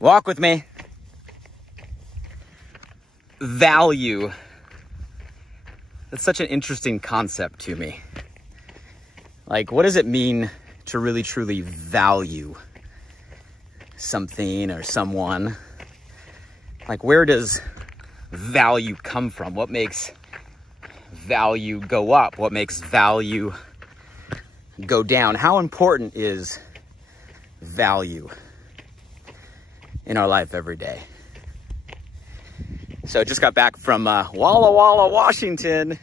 Walk with me. Value. That's such an interesting concept to me. Like, what does it mean to really truly value something or someone? Like, where does value come from? What makes value go up? What makes value go down? How important is value in our life every day? So I just got back from Walla Walla, Washington.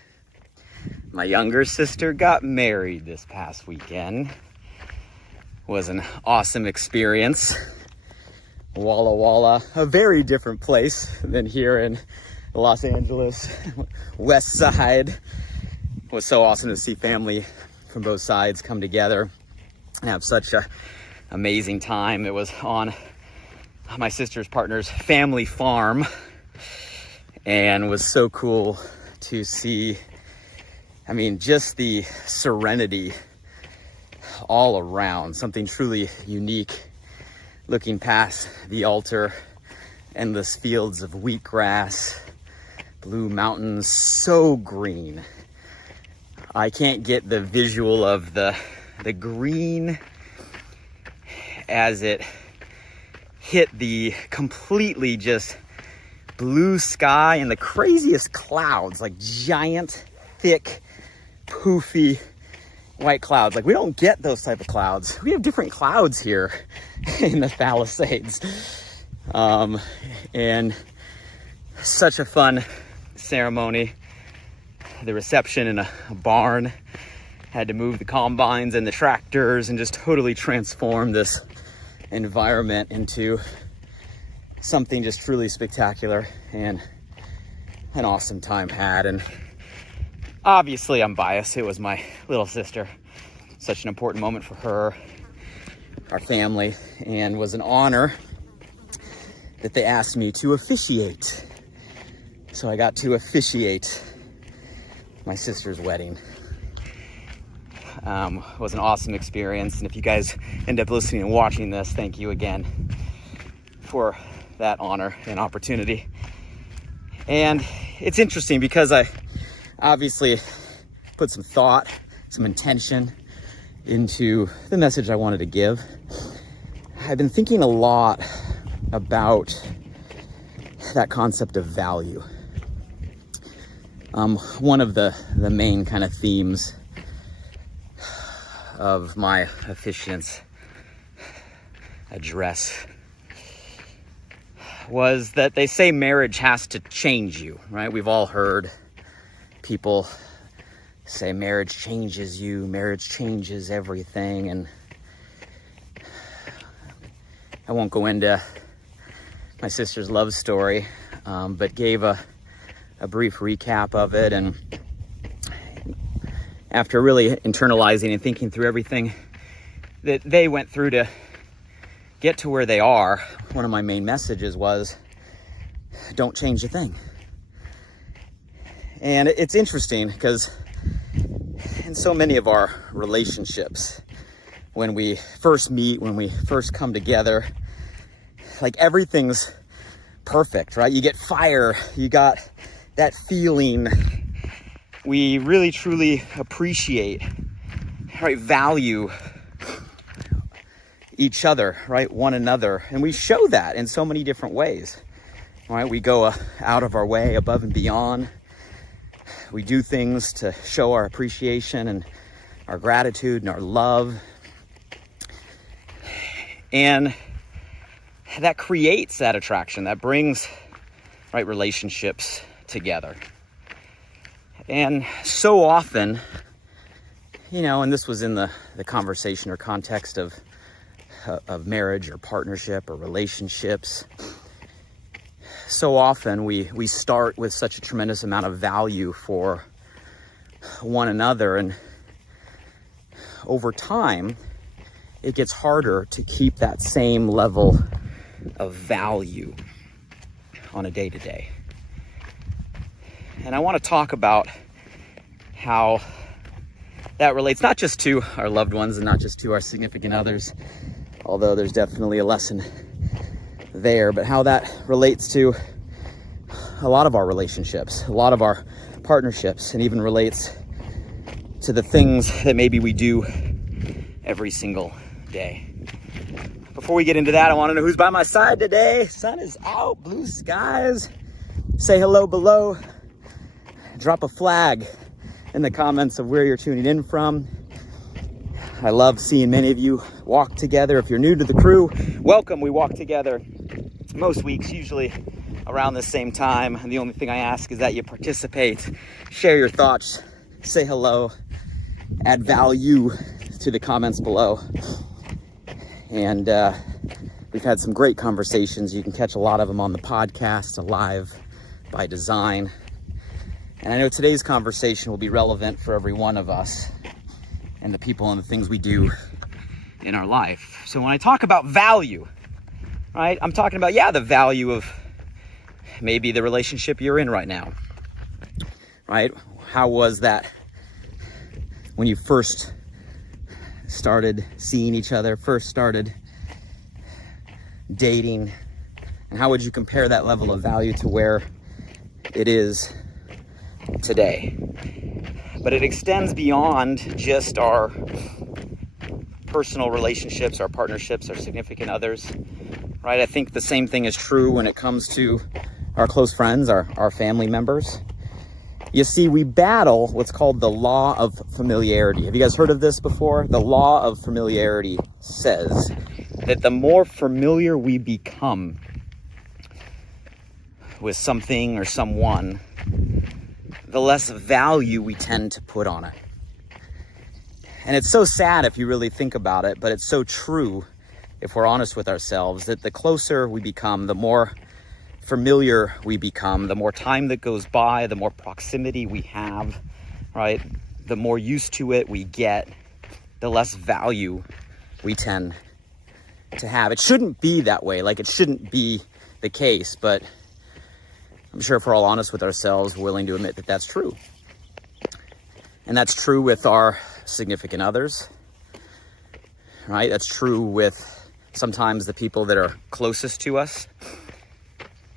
My younger sister got married this past weekend. It was an awesome experience. Walla Walla, a very different place than here in Los Angeles, West Side. It was so awesome to see family from both sides come together and have such an amazing time. It was on my sister's partner's family farm, and was so cool to see. I mean, just the serenity all around, something truly unique. Looking past the altar, endless fields of wheatgrass, blue mountains, so green. I can't get the visual of the green as it hit the completely just blue sky and the craziest clouds, like giant, thick, poofy white clouds. Like, we don't get those type of clouds. We have different clouds here in the Palisades. And such a fun ceremony. The reception in a barn. Had to move the combines and the tractors and just totally transform this environment into something just truly spectacular, and an awesome time had. And obviously I'm biased. It was my little sister. Such an important moment for her, our family, and was an honor that they asked me to officiate. So I got to officiate my sister's wedding. It was an awesome experience. And if you guys end up listening and watching this, thank you again for that honor and opportunity. And it's interesting because I obviously put some thought, some intention into the message I wanted to give. I've been thinking a lot about that concept of value. One of the main kind of themes of my officiant's address was that they say marriage has to change you, right? We've all heard people say marriage changes you, marriage changes everything. And I won't go into my sister's love story, but gave a brief recap of it. And after really internalizing and thinking through everything that they went through to get to where they are, one of my main messages was, don't change a thing. And it's interesting because in so many of our relationships, when we first meet, when we first come together, like, everything's perfect, right? You get fire, you got that feeling. We really truly appreciate, right, value each other, right, one another. And we show that in so many different ways, right? We go out of our way, above and beyond. We do things to show our appreciation and our gratitude and our love. And that creates that attraction, that brings, right, relationships together. And so often, you know, and this was in the conversation or context of marriage or partnership or relationships, so often we start with such a tremendous amount of value for one another, and over time it gets harder to keep that same level of value on a day-to-day. And I want to talk about how that relates not just to our loved ones and not just to our significant others, although there's definitely a lesson there, but how that relates to a lot of our relationships, a lot of our partnerships, and even relates to the things that maybe we do every single day. Before we get into that, I want to know who's by my side today. Sun is out, blue skies. Say hello below. Drop a flag in the comments of where you're tuning in from. I love seeing many of you walk together. If you're new to the crew, welcome. We walk together most weeks, usually around the same time. And the only thing I ask is that you participate, share your thoughts, say hello, add value to the comments below. And we've had some great conversations. You can catch a lot of them on the podcast, Alive by Design. And I know today's conversation will be relevant for every one of us and the people and the things we do in our life. So when I talk about value, right, I'm talking about, the value of maybe the relationship you're in right now, right? How was that when you first started seeing each other, first started dating, and how would you compare that level of value to where it is today? But it extends beyond just our personal relationships, our partnerships, our significant others, right? I think the same thing is true when it comes to our close friends, our family members. You see, we battle what's called the Law of Familiarity. Have you guys heard of this before? The Law of Familiarity says that the more familiar we become with something or someone, the less value we tend to put on it. And it's so sad if you really think about it, but it's so true if we're honest with ourselves, that the closer we become, the more familiar we become, the more time that goes by, the more proximity we have, right? The more used to it we get, the less value we tend to have. It shouldn't be that way. Like, it shouldn't be the case, but I'm sure if we're all honest with ourselves, we're willing to admit that that's true. And that's true with our significant others, right? That's true with sometimes the people that are closest to us.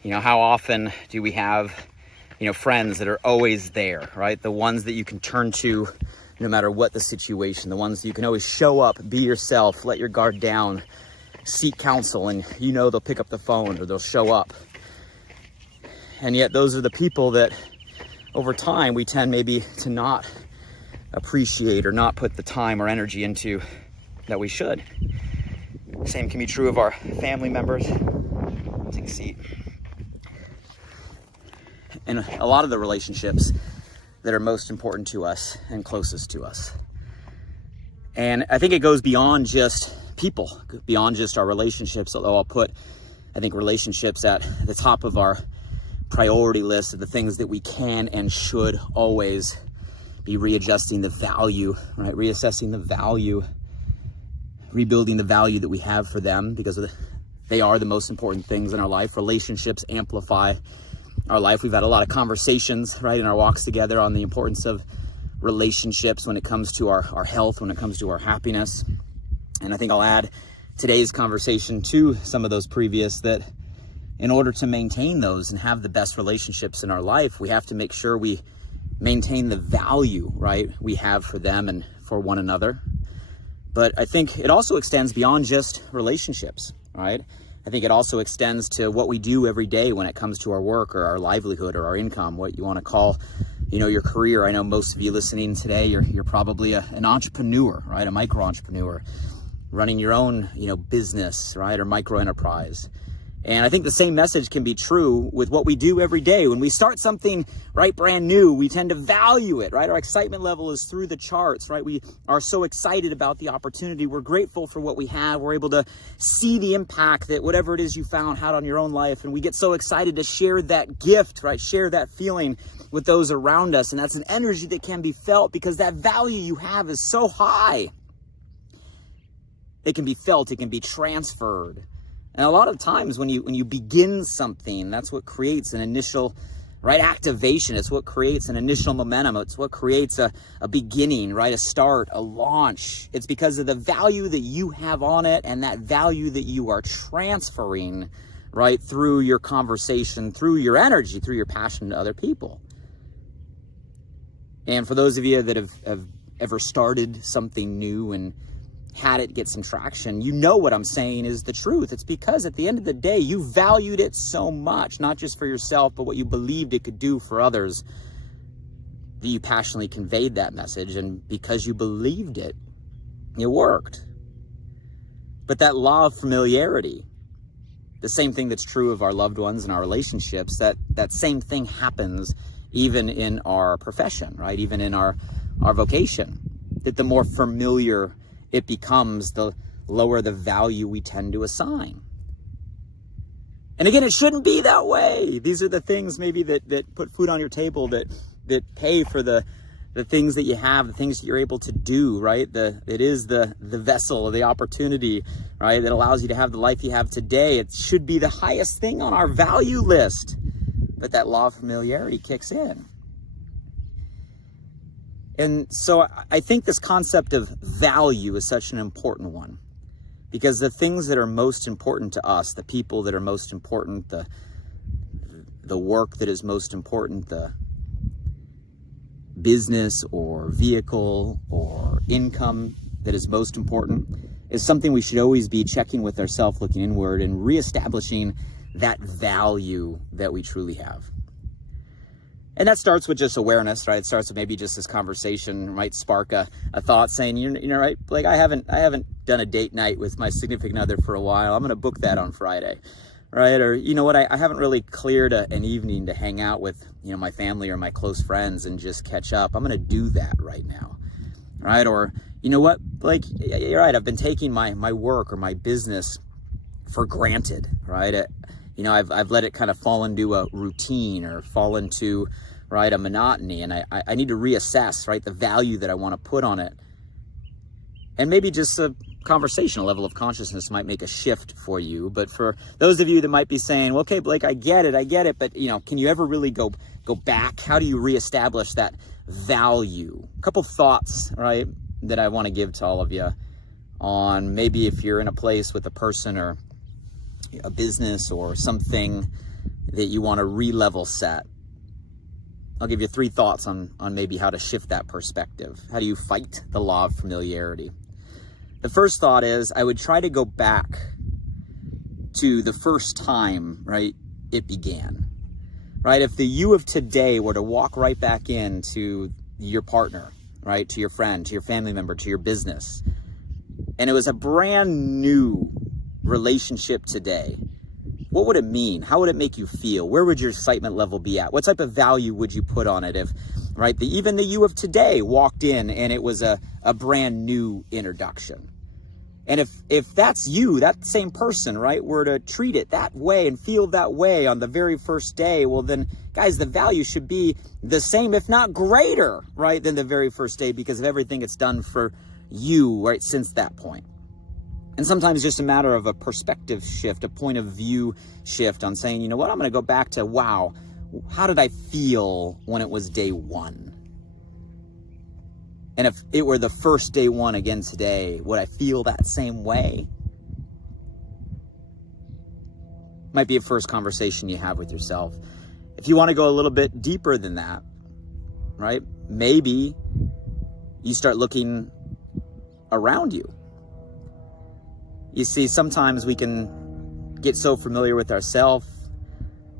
You know, how often do we have, friends that are always there, right? The ones that you can turn to no matter what the situation, the ones that you can always show up, be yourself, let your guard down, seek counsel, and they'll pick up the phone or they'll show up. And yet those are the people that over time we tend maybe to not appreciate or not put the time or energy into that we should. Same can be true of our family members. Take a seat. And a lot of the relationships that are most important to us and closest to us. And I think it goes beyond just people, beyond just our relationships, although I'll put, relationships at the top of our priority list of the things that we can and should always be readjusting the value, right? Reassessing the value, rebuilding the value that we have for them, because they are the most important things in our life. Relationships amplify our life. We've had a lot of conversations, right, in our walks together on the importance of relationships when it comes to our health, when it comes to our happiness. And I think I'll add today's conversation to some of those previous, that in order to maintain those and have the best relationships in our life, we have to make sure we maintain the value, right, we have for them and for one another. But I think it also extends beyond just relationships, right? I think it also extends to what we do every day when it comes to our work or our livelihood or our income, what you want to call, your career. I know most of you listening today, you're probably an entrepreneur, right? A micro entrepreneur, running your own, business, right? Or micro enterprise. And I think the same message can be true with what we do every day. When we start something, right, brand new, we tend to value it, right? Our excitement level is through the charts, right? We are so excited about the opportunity. We're grateful for what we have. We're able to see the impact that whatever it is you found had on your own life. And we get so excited to share that gift, right? Share that feeling with those around us. And that's an energy that can be felt because that value you have is so high. It can be felt, it can be transferred. And a lot of times when you begin something, that's what creates an initial, right, activation. It's what creates an initial momentum. It's what creates a beginning, right, a start, a launch. It's because of the value that you have on it and that value that you are transferring right? Through your conversation, through your energy, through your passion to other people. And for those of you that have ever started something new and had it get some traction, you know what I'm saying is the truth. It's because at the end of the day, you valued it so much, not just for yourself, but what you believed it could do for others, that you passionately conveyed that message. And because you believed it, it worked. But that law of familiarity, the same thing that's true of our loved ones and our relationships, that same thing happens even in our profession, right? Even in our vocation, that the more familiar it becomes, the lower the value we tend to assign. And again, it shouldn't be that way. These are the things maybe that put food on your table, that pay for the things that you have, the things that you're able to do, right? It is the vessel, the opportunity, right, that allows you to have the life you have today. It should be the highest thing on our value list. But that law of familiarity kicks in. And so I think this concept of value is such an important one, because the things that are most important to us, the people that are most important, the work that is most important, the business or vehicle or income that is most important, is something we should always be checking with ourselves, looking inward and reestablishing that value that we truly have. And that starts with just awareness, right? It starts with maybe just this conversation might spark a thought saying, you know, right, like I haven't done a date night with my significant other for a while. I'm going to book that on Friday, right? Or, you know what, I haven't really cleared an evening to hang out with, you know, my family or my close friends and just catch up. I'm going to do that right now, right? Or, you know what, like, you're right, I've been taking my work or my business for granted, right? You know, I've let it kind of fall into a routine or fall into, right, a monotony, and I need to reassess, right, the value that I want to put on it. And maybe just a conversational level of consciousness might make a shift for you. But for those of you that might be saying, well, okay, Blake, I get it, but, you know, can you ever really go back? How do you reestablish that value? A couple thoughts, right, that I want to give to all of you on maybe if you're in a place with a person or a business or something that you want to re-level set. I'll give you 3 thoughts on maybe how to shift that perspective. How do you fight the law of familiarity? The first thought is I would try to go back to the first time, right, it began, right? If the you of today were to walk right back into your partner, right, to your friend, to your family member, to your business, and it was a brand new relationship today, what would it mean? How would it make you feel? Where would your excitement level be at? What type of value would you put on it if, right, even the you of today walked in and it was a brand new introduction? And if that's you, that same person, right, were to treat it that way and feel that way on the very first day, well then, guys, the value should be the same, if not greater, right, than the very first day, because of everything it's done for you, right, since that point. And sometimes it's just a matter of a perspective shift, a point of view shift on saying, you know what, I'm going to go back to, wow, how did I feel when it was day one? And if it were the first day one again today, would I feel that same way? Might be a first conversation you have with yourself. If you want to go a little bit deeper than that, right, maybe you start looking around you. You see, sometimes we can get so familiar with ourselves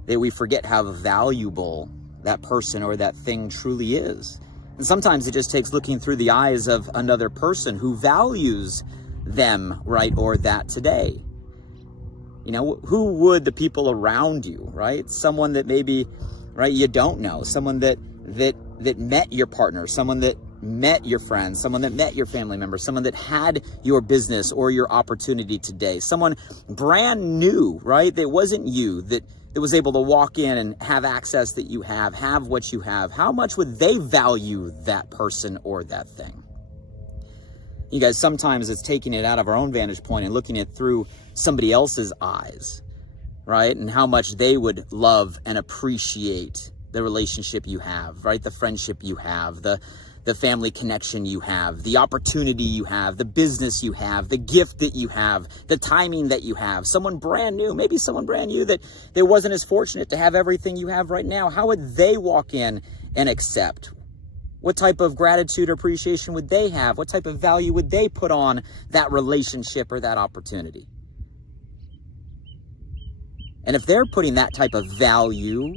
that we forget how valuable that person or that thing truly is. And sometimes it just takes looking through the eyes of another person who values them, right, or that today. You know, who would the people around you, right? Someone that maybe, right, you don't know, someone that met your partner, someone that met your friends, someone that met your family member, someone that had your business or your opportunity today, someone brand new, right? That wasn't you, that was able to walk in and have access that you have what you have. How much would they value that person or that thing? You guys, sometimes it's taking it out of our own vantage point and looking at it through somebody else's eyes, right? And how much they would love and appreciate the relationship you have, right? The friendship you have, the the family connection you have, the opportunity you have, the business you have, the gift that you have, the timing that you have, someone brand new, maybe someone brand new that wasn't as fortunate to have everything you have right now. How would they walk in and accept? What type of gratitude or appreciation would they have? What type of value would they put on that relationship or that opportunity? And if they're putting that type of value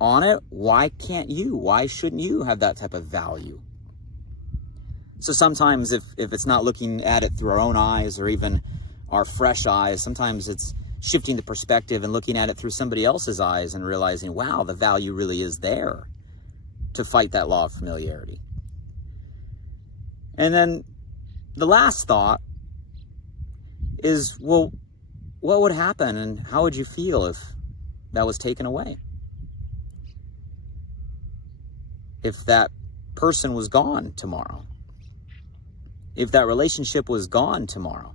on it, why can't you? Why shouldn't you have that type of value? So sometimes if it's not looking at it through our own eyes or even our fresh eyes, sometimes it's shifting the perspective and looking at it through somebody else's eyes and realizing, wow, the value really is there to fight that law of familiarity. And then the last thought is, well, what would happen and how would you feel if that was taken away? If that person was gone tomorrow? If that relationship was gone tomorrow?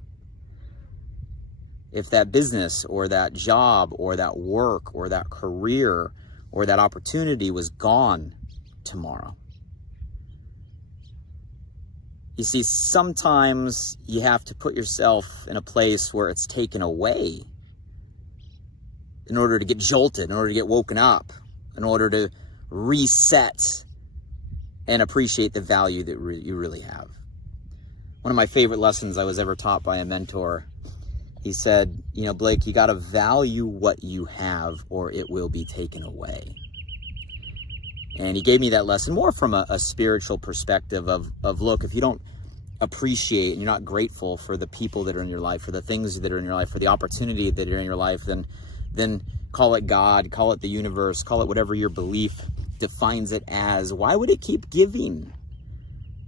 If that business or that job or that work or that career or that opportunity was gone tomorrow? You see, sometimes you have to put yourself in a place where it's taken away in order to get jolted, in order to get woken up, in order to reset and appreciate the value that you really have. One of my favorite lessons I was ever taught by a mentor, he said, Blake, you got to value what you have or it will be taken away. And he gave me that lesson more from a spiritual perspective of look, if you don't appreciate and you're not grateful for the people that are in your life, for the things that are in your life, for the opportunity that are in your life, then call it God, call it the universe, call it whatever your belief defines it as. Why would it keep giving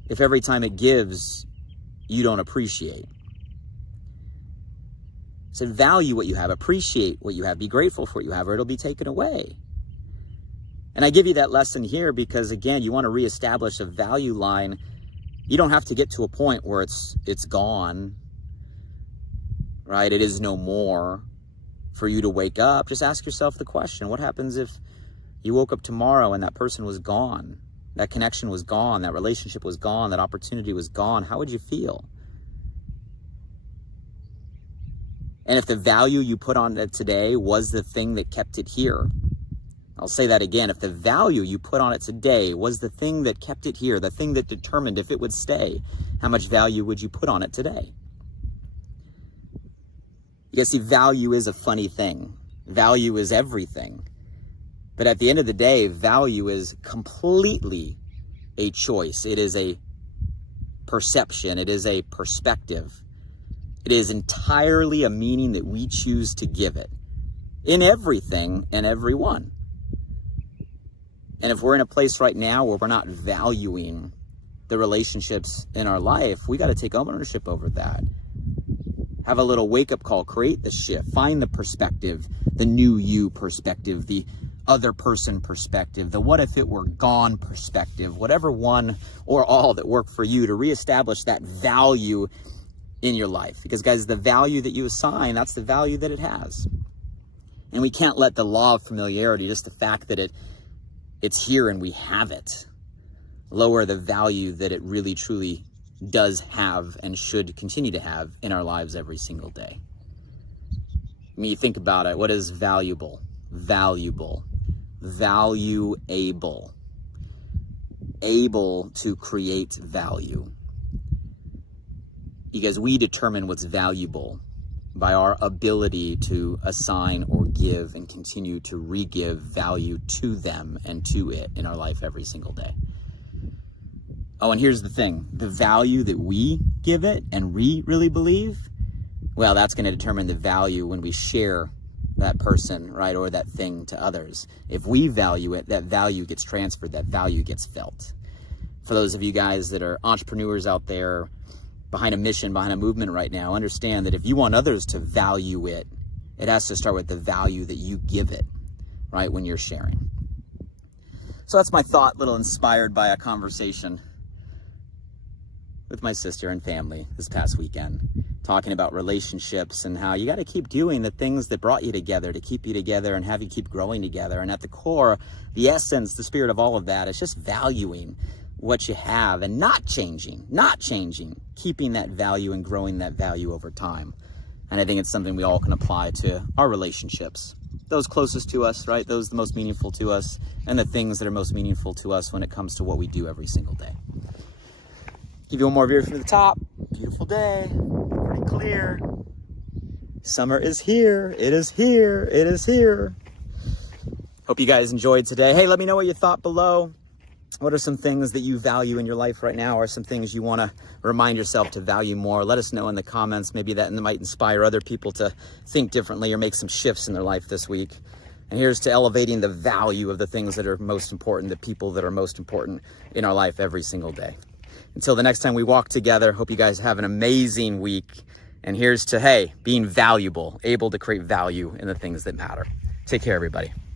if every time it gives, you don't appreciate? So value what you have, appreciate what you have, be grateful for what you have, or it'll be taken away. And I give you that lesson here because, again, you want to reestablish a value line. You don't have to get to a point where it's gone, right? It is no more for you to wake up. Just ask yourself the question, what happens if you woke up tomorrow and that person was gone? That connection was gone, that relationship was gone, that opportunity was gone. How would you feel? And if the value you put on it today was the thing that kept it here, I'll say that again. If the value you put on it today was the thing that kept it here, the thing that determined if it would stay, how much value would you put on it today? You guys see, value is a funny thing. Value is everything. But at the end of the day, value is completely a choice. It is a perception. It is a perspective. It is entirely a meaning that we choose to give it in everything and everyone. And if we're in a place right now where we're not valuing the relationships in our life, we got to take ownership over that. Have a little wake-up call, create the shift, find the perspective, the new you perspective, the other person perspective, the what if it were gone perspective, whatever one or all that work for you to reestablish that value in your life. Because guys, the value that you assign, that's the value that it has. And we can't let the law of familiarity, just the fact that it's here and we have it, lower the value that it really truly does have and should continue to have in our lives every single day. I mean, you think about it, what is valuable? Valuable. Valuable. Able to create value. Because we determine what's valuable by our ability to assign or give and continue to re-give value to them and to it in our life every single day. Oh, and here's the thing. The value that we give it and we really believe, well, that's going to determine the value when we share that person, right, or that thing to others. If we value it, that value gets transferred, that value gets felt. For those of you guys that are entrepreneurs out there, behind a mission, behind a movement right now, understand that if you want others to value it, it has to start with the value that you give it, right, when you're sharing. So that's my thought, little inspired by a conversation with my sister and family this past weekend, talking about relationships and how you got to keep doing the things that brought you together to keep you together and have you keep growing together. And at the core, the essence, the spirit of all of that is just valuing what you have and not changing, keeping that value and growing that value over time. And I think it's something we all can apply to our relationships, those closest to us, right? Those the most meaningful to us, and the things that are most meaningful to us when it comes to what we do every single day. Give you one more view from the top. Beautiful day, pretty clear. Summer is here. It is here. It is here. Hope you guys enjoyed today. Hey, let me know what you thought below. What are some things that you value in your life right now, or some things you want to remind yourself to value more? Let us know in the comments. Maybe that might inspire other people to think differently or make some shifts in their life this week. And here's to elevating the value of the things that are most important, the people that are most important in our life every single day. Until the next time we walk together, hope you guys have an amazing week. And here's to, hey, being valuable, able to create value in the things that matter. Take care, everybody.